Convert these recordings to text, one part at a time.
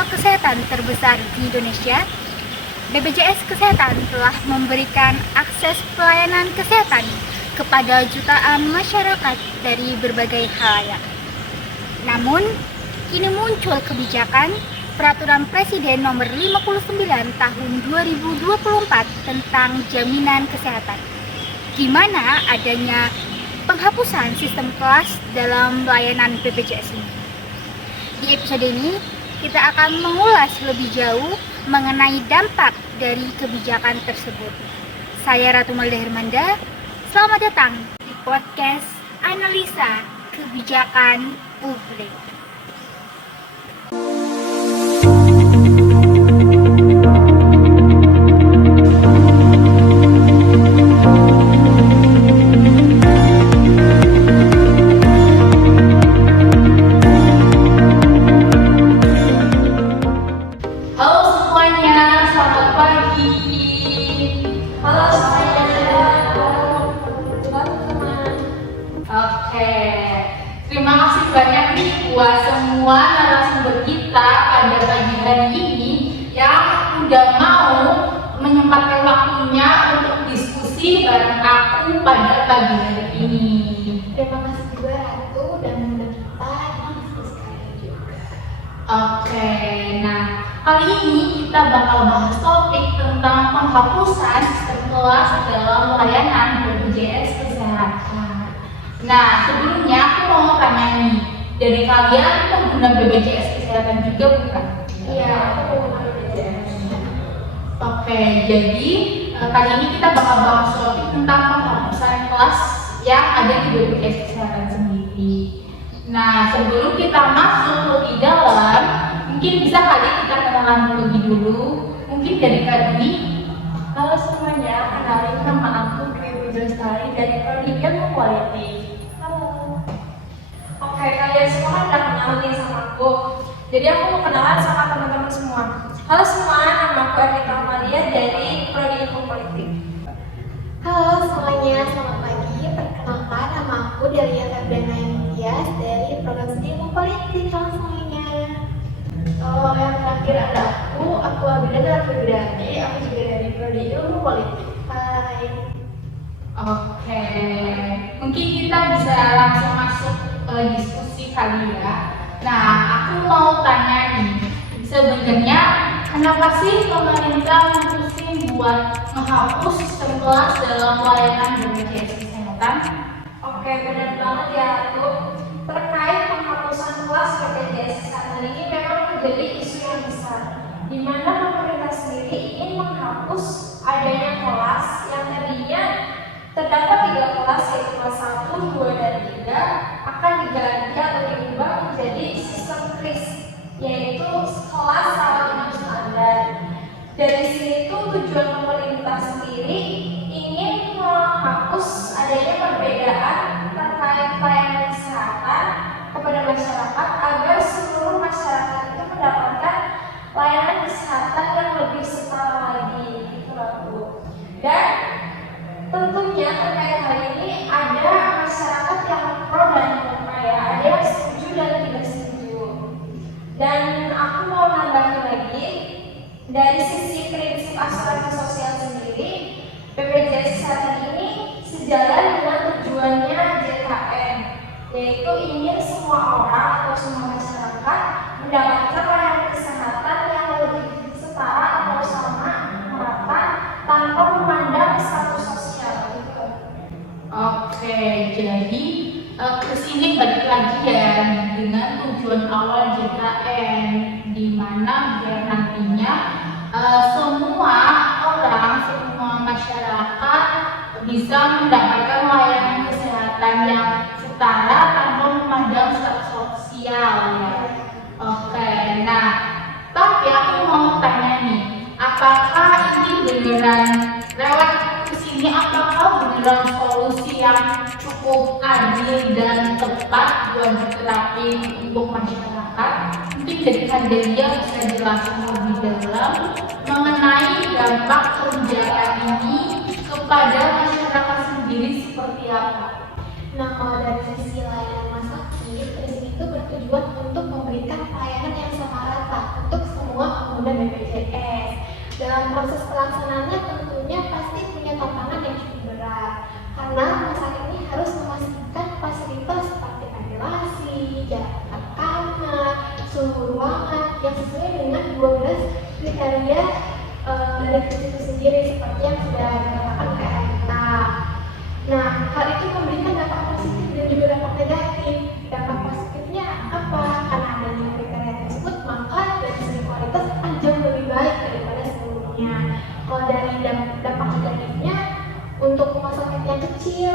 sosial kesehatan terbesar di Indonesia, BPJS Kesehatan telah memberikan akses pelayanan kesehatan kepada jutaan masyarakat dari berbagai halayak. Namun, kini muncul kebijakan Peraturan Presiden Nomor 59 Tahun 2024 tentang Jaminan Kesehatan, di mana adanya penghapusan sistem kelas dalam layanan BPJS ini. Di episode ini, kita akan mengulas lebih jauh mengenai dampak dari kebijakan tersebut. Saya Ratu Malda Hermanda, selamat datang di podcast Analisa Kebijakan Publik. Terima kasih banyak nih buat semua narasumber kita pada pagi hari ini yang udah mau menyempatkan waktunya untuk diskusi bareng aku pada pagi hari ini. Terima kasih juga Ratu dan mengundang kita diskusikan juga. Nah kali ini kita bakal bahas topik tentang penghapusan sistem kelas dalam layanan BPJS Kesehatan. Nah, sebelumnya aku mau tanya nih, dari kalian pengguna BPJS Kesehatan juga bukan? Iya, aku pengguna BPJS. Jadi kali ini kita bakal bahas topik tentang penghapusan kelas yang ada di BPJS Kesehatan sendiri. Nah, sebelum kita masuk lebih dalam, mungkin bisa kali kita kenalan lebih dulu. Mungkin dari Kak Dwi. Halo semuanya, kenalin nama aku Dwi Widostari dari Prodi Ilmu Politik. Halo. Oke, kalian semua kan udah kenal nih sama aku. Jadi aku mau kenalan sama teman-teman semua. Halo semua, nama aku Ernita Amalia dari Prodi Ilmu Politik. Halo semuanya, selamat pagi. Perkenalkan, nama aku Delia Febriana Indias dari Prodi Ilmu Politik. Halo semuanya. Kalau yang terakhir ada aku Abidana Febriani, aku juga dari Prodi Ilmu Politik. Hai. Mungkin kita bisa langsung masuk ke diskusi kali ya. Nah, aku mau tanya nih, sebenarnya kenapa sih pemerintah memutuskan buat menghapus sistem kelas dalam layanan BPJS Kesehatan? Oke, benar banget ya aku. Terkait penghapusan kelas BPJS Kesehatan ini memang menjadi isu yang besar, di mana pemerintah sendiri ingin menghapus adanya kelas yang tadinya terdapat 3 kelas, yaitu kelas 1, 2, dan 3 akan diganti atau diubah menjadi sistem KRIS, yaitu kelas rawat inap standar. Dari sini tuh tujuan pemerintah sendiri ingin menghapus adanya perbedaan terkait pelayanan kesehatan kepada masyarakat agar seluruh masyarakat itu mendapatkan layanan kesehatan yang lebih setara lagi, gitu Bu. Dan tentunya terkait hal ini ada masyarakat yang pro dan kontra ya, ada yang setuju dan tidak setuju. Dan aku mau nambahin lagi, dari sisi prinsip asuransi sosial sendiri, BPJS Kesehatan ini sejalan dengan tujuannya JKN, yaitu ingin semua orang atau semua masyarakat mendapatkan layanan kesehatan yang lebih setara atau sama, merata, tanpa memandang status sosial gitu. Jadi kesini balik lagi ya dengan tujuan awal JKN, di mana biar nantinya semua orang, semua masyarakat bisa mendapatkan layanan kesehatan yang setara tanpa memandang status sosial ya. Nah tapi aku mau tanya nih, apakah ini beneran lewat kesini, apakah beneran solusi yang cukup adil dan tepat buat diterapin untuk masyarakat? Mungkin dari Kandelia bisa jelaskan lebih dalam mengenai dampak kebijakan ini kepada masyarakat sendiri seperti apa? Nah, kalau dari sisi layanan rumah sakit, prinsip itu bertujuan untuk memberikan pelayanan yang sama rata untuk pengguna BPJS. Dalam proses pelaksanaannya tentunya pasti punya tantangan yang cukup berat, karena rumah sakit ini harus memastikan fasilitas seperti ventilasi, jarak kamar, suhu ruangan yang sesuai dengan 12 kriteria dari itu sendiri seperti yang sudah dikatakan KMK. Nah, hal itu memberikan dampak positif dan juga dampak negatif. Dampak positifnya apa? Karena adanya kriteria tersebut, maka dari segi kualitas akan jauh lebih baik daripada sebelumnya. Kalau dari dampak negatifnya, untuk rumah sakit yang terkecil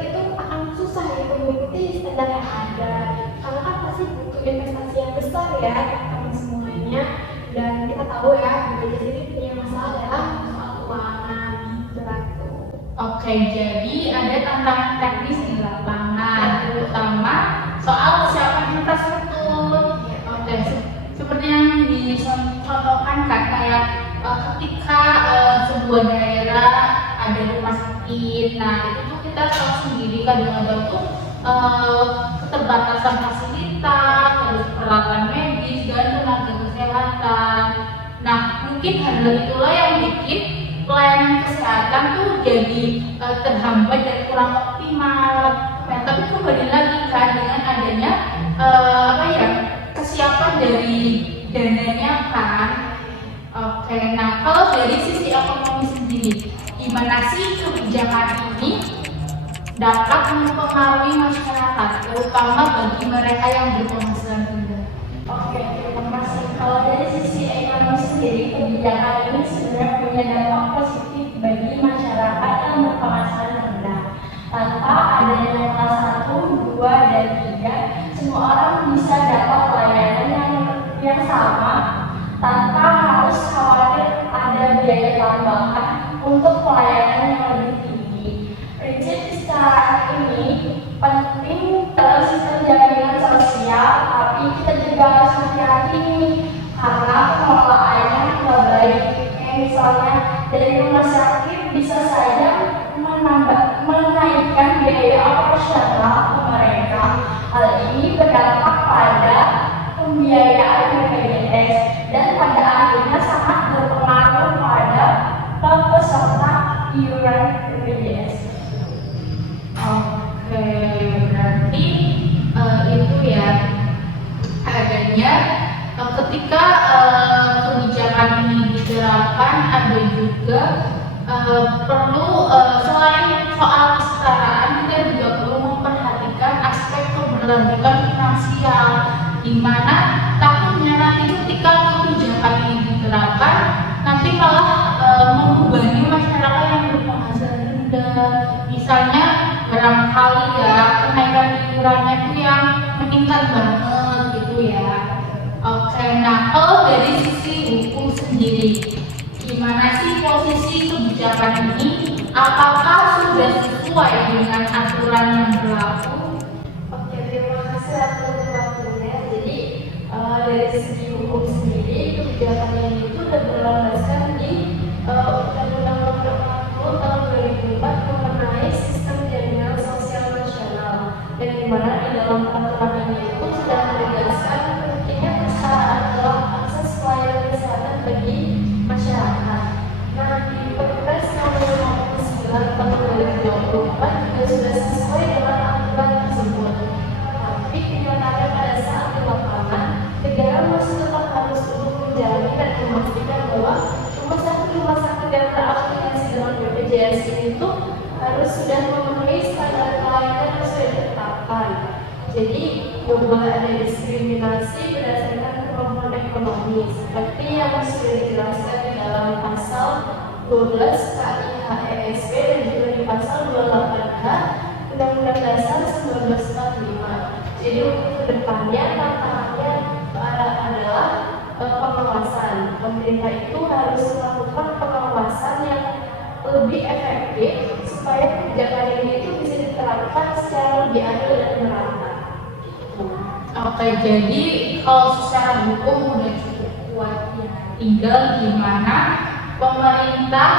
itu akan susah gitu mengikuti standar yang ada. Karena kan pasti butuh investasi yang besar ya, kami semuanya. Dan kita tahu ya, BPJS ini punya masalah dalam soal keuangan gitu. Oke, jadi ada tantangan teknis di lapangan, terutama soal kesiapan infrastruktur. Oke, seperti yang dicontohkan kan, kayak ketika sebuah daerah ada rumah sakit, nah itu tuh kita tahu sendiri kadang-kadang tuh keterbatasan fasilitas, terus peralatan medis dan tenaga kesehatan. Nah, mungkin hal itulah yang bikin pelayanan kesehatan tuh jadi terhambat dan kurang optimal. Nah, tapi kembali lagi kan dengan adanya kesiapan dari dananya kan. Oke, nah kalau dari sisi ekonomi sendiri, gimana sih kebijakan ini dapat mempengaruhi masyarakat, terutama bagi mereka yang berpenghasilan rendah? Oke, terima kasih. Kalau dari sisi ekonomi sendiri, kebijakan ini sebenarnya punya dampak positif bagi masyarakat yang berpenghasilan rendah. Tanpa adanya kelas 1, 2, dan 3, semua orang bisa dapat layanan yang sama tanpa harus khawatir ada biaya tambahan untuk pelayanan yang lebih tinggi. Prinsip sekarang ini penting dalam sistem jaminan sosial, tapi kita juga harus hati-hati nih karena pengelolaannya tidak baik. Misalnya dari rumah sakit bisa saja menaikkan biaya operasional ke mereka. Hal ini berdampak pada pembiayaan BPJS dan pada akhirnya sangat berpengaruh pada peserta iuran BPJS. Oke, berarti itu ya adanya ketika kebijakan ini diterapkan ada juga perlu selain soal kesetaraan kita juga perlu memperhatikan aspek keberlanjutan finansial, di mana takutnya nanti ketika kebijakan ini diterapkan nanti malah membebani masyarakat yang berpenghasilan rendah. Misalnya barangkali ya kenaikan iurannya itu yang meningkat banget gitu ya. Oke, nah kalau dari sisi hukum sendiri, gimana sih posisi kebijakan ini? Apakah sudah sesuai dengan aturan yang berlaku? Oke, terima kasih atas waktunya. Jadi dari segi hukum sendiri, kebijakan ini itu sudah berlandaskan di Undang-Undang Nomor 40 Tahun 2004 mengenai Sistem Jaminan Sosial Nasional, yang dimana di dalam peraturan ini itu sudah menegaskan pentingnya kesetaraan dalam akses pelayanan kesehatan bagi masyarakat. Nah, di Perpres Nomor 59 Tahun 2024 juga sudah sesuai dengan aturan tersebut. Tapi kenyataannya pada saat di lapangan, negara masih tetap harus untuk menjalani dan memastikan bahwa rumah sakit yang terafiliasi dengan BPJS ini tuh harus sudah memenuhi standar pelayanan yang sudah ditetapkan. Jadi, tidak boleh ada diskriminasi berdasarkan kemampuan ekonomi, seperti yang sudah dijelaskan di dalam pasal 12 KIHESP dan juga di pasal 28H Undang-Undang Dasar 1945. Jadi untuk kedepannya tantangannya adalah pengawasan. Pemerintah itu harus melakukan pengawasan yang lebih efektif supaya kebijakan ini itu bisa diterapkan secara lebih adil dan merata. Oke, jadi kalau secara hukum udah cukup kuat ya, tinggal gimana pemerintah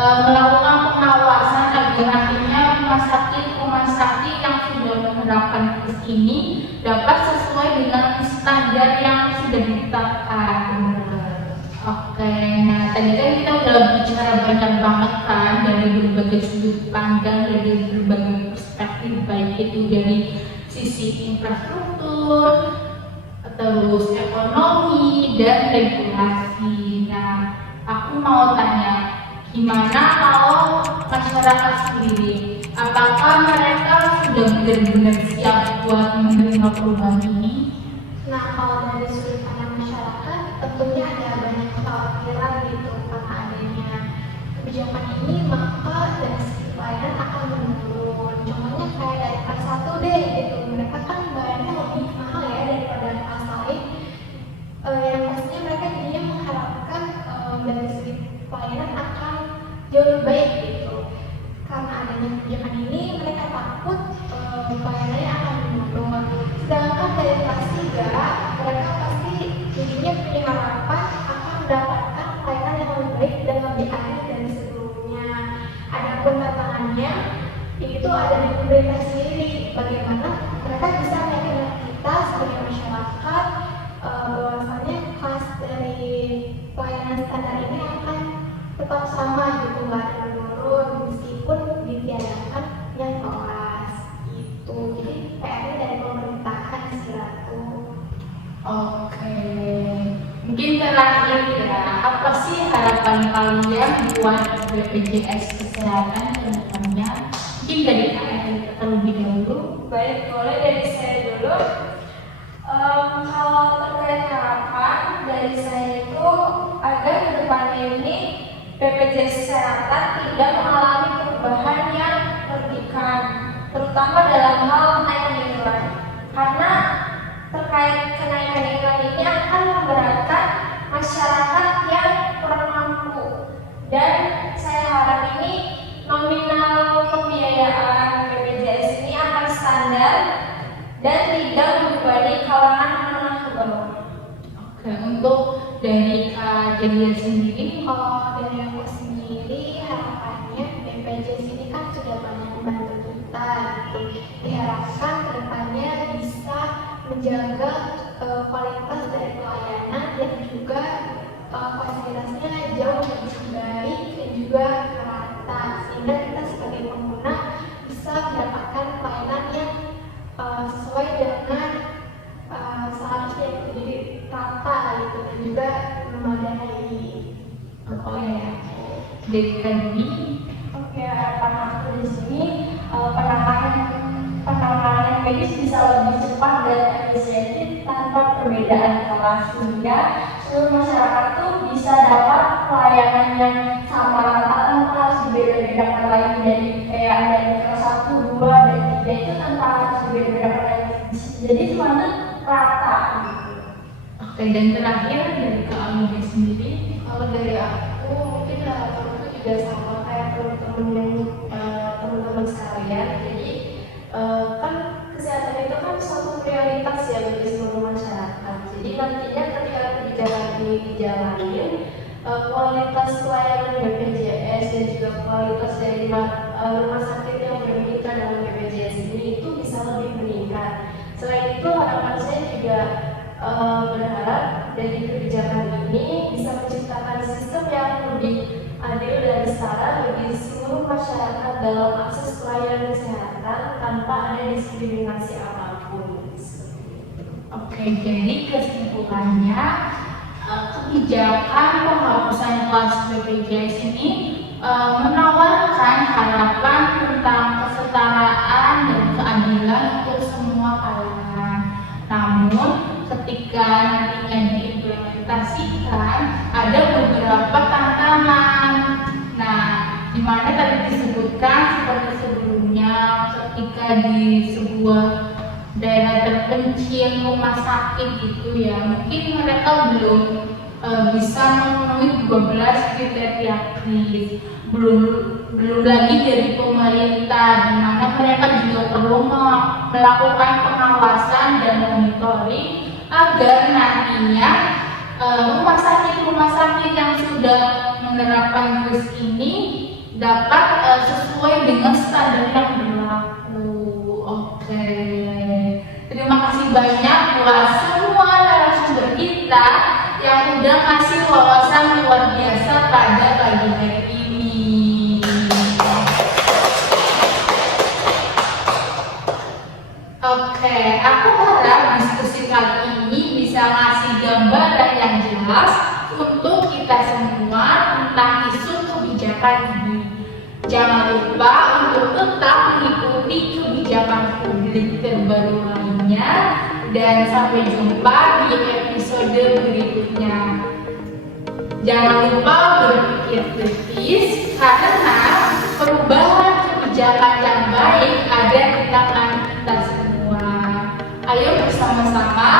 melakukan pengawasan agar nantinya rumah sakit yang sudah menerapkan ini dapat sesuai dengan standar yang sudah ditetapkan. Oke, nah tadi kan kita udah bicara banyak banget kan dari berbagai sudut pandang, dari berbagai perspektif, baik itu dari sisi infrastruktur, terus ekonomi dan regulasi. Nah, aku mau tanya, gimana kalau masyarakat sendiri? Apakah mereka sudah benar-benar siap buat menerima perubahan ini? Nah, kalau dari sudut pandang masyarakat, tentunya ada banyak kekhawatiran gitu karena adanya kebijakan ini, maka dari segi pelayanan akan menurun. Contohnya kayak dari kelas 1 deh gitu, mereka kan bayarnya lebih mahal ya daripada kelas lain. Yang pastinya mereka jadinya mengharapkan dari segi pelayanan akan jauh lebih baik gitu. Karena adanya kebijakan ini, mereka takut pelayanannya akan menurun. Sedangkan dari kelas 3, mereka pasti jadinya punya harapan akan mendapatkan pelayanan yang lebih baik dan lebih adil dari sebelumnya. Adapun tantangannya, itu ada di pemerintah sendiri. Bagaimana mereka bisa meyakinkan kita sebagai masyarakat bahwasannya kelas dari pelayanan standar ini akan tetap sama gitu, nggak ada menurun meskipun ditiadakan yang kelas itu. Jadi PR-nya dari pemerintahan sih Ratu. Oke, mungkin terakhir ya, apa sih harapan kalian buat BPJS Kesehatan ke depannya? Mungkin dari kalian terlebih dahulu. Baik, boleh dari saya dulu. Kalau terkait harapan dari saya itu agar kedepannya ini BPJS Kesehatan tidak mengalami perubahan yang signifikan, terutama dalam hal kenaikan iuran. Karena terkait kenaikan iuran ini akan memberatkan masyarakat yang kurang mampu. Dan saya harap ini nominal pembiayaan BPJS ini akan standar dan tidak membebani kalangan menengah ke bawah. Oke, untuk dari Kak Delia sendiri, Kalau dari aku sendiri, harapannya BPJS ini kan sudah banyak membantu kita gitu. Diharapkan kedepannya bisa menjaga kualitas dari pelayanan dan juga fasilitasnya jauh lebih baik dan juga merata, sehingga kita sebagai pengguna bisa mendapatkan pelayanan yang sesuai dengan seharusnya itu, jadi rata gitu dan juga memadai. oke, dari Kak Dwi, Oke, harapan aku di sini penanganan medis bisa lebih cepat dan efisien tanpa perbedaan kelas, sehingga seluruh masyarakat tuh bisa dapat pelayanan yang sama rata tanpa harus dibedakan lagi dari kayak dari kelas 1, 2, dan 3 itu tanpa harus dibedakan lagi. Jadi semuanya rata gitu. oke, dan terakhir dari Kak Alida sendiri. Kalau dari aku mungkin harapanku juga sama kayak teman-teman sekalian. Jadi kan kesehatan itu kan suatu prioritas ya bagi seluruh masyarakat. Jadi nantinya ketika kebijakan ini dijalanin, kualitas pelayanan BPJS dan juga kualitas dari rumah sakit yang bermitra dalam BPJS ini itu bisa lebih meningkat. Selain itu harapan saya juga berharap dari kebijakan ini bisa menciptakan sistem yang lebih adil dan setara bagi seluruh masyarakat dalam akses pelayanan kesehatan tanpa ada diskriminasi apapun. Oke, jadi kesimpulannya kebijakan penghapusan kelas BPJS ini menawarkan harapan tentang kesetaraan dan keadilan untuk semua kalangan. Namun, ketika nantinya diimplementasikan, ada beberapa tantangan. Nah, di mana tadi disebutkan seperti sebelumnya, ketika di sebuah daerah terpencil rumah sakit gitu ya, mungkin mereka belum bisa memenuhi 12 kriteria kris, belum lagi dari pemerintah, di mana mereka juga perlu melakukan pengawasan dan monitoring agar nantinya rumah sakit yang sudah menerapkan kris ini dapat sesuai dengan standar yang berlaku. Oke. Terima kasih banyak buat semua narasumber kita yang udah ngasih wawasan luar biasa pada pagi hari ini. Oke, aku harap diskusi kali ini bisa ngasih gambaran yang jelas untuk kita semua tentang isu kebijakan ini. Jangan lupa untuk tetap mengikuti kebijakan publik terbaru lainnya dan sampai jumpa di episode berikutnya. Jangan lupa berpikir kritis karena perubahan kebijakan yang baik ada di tangan kita semua. Ayo bersama-sama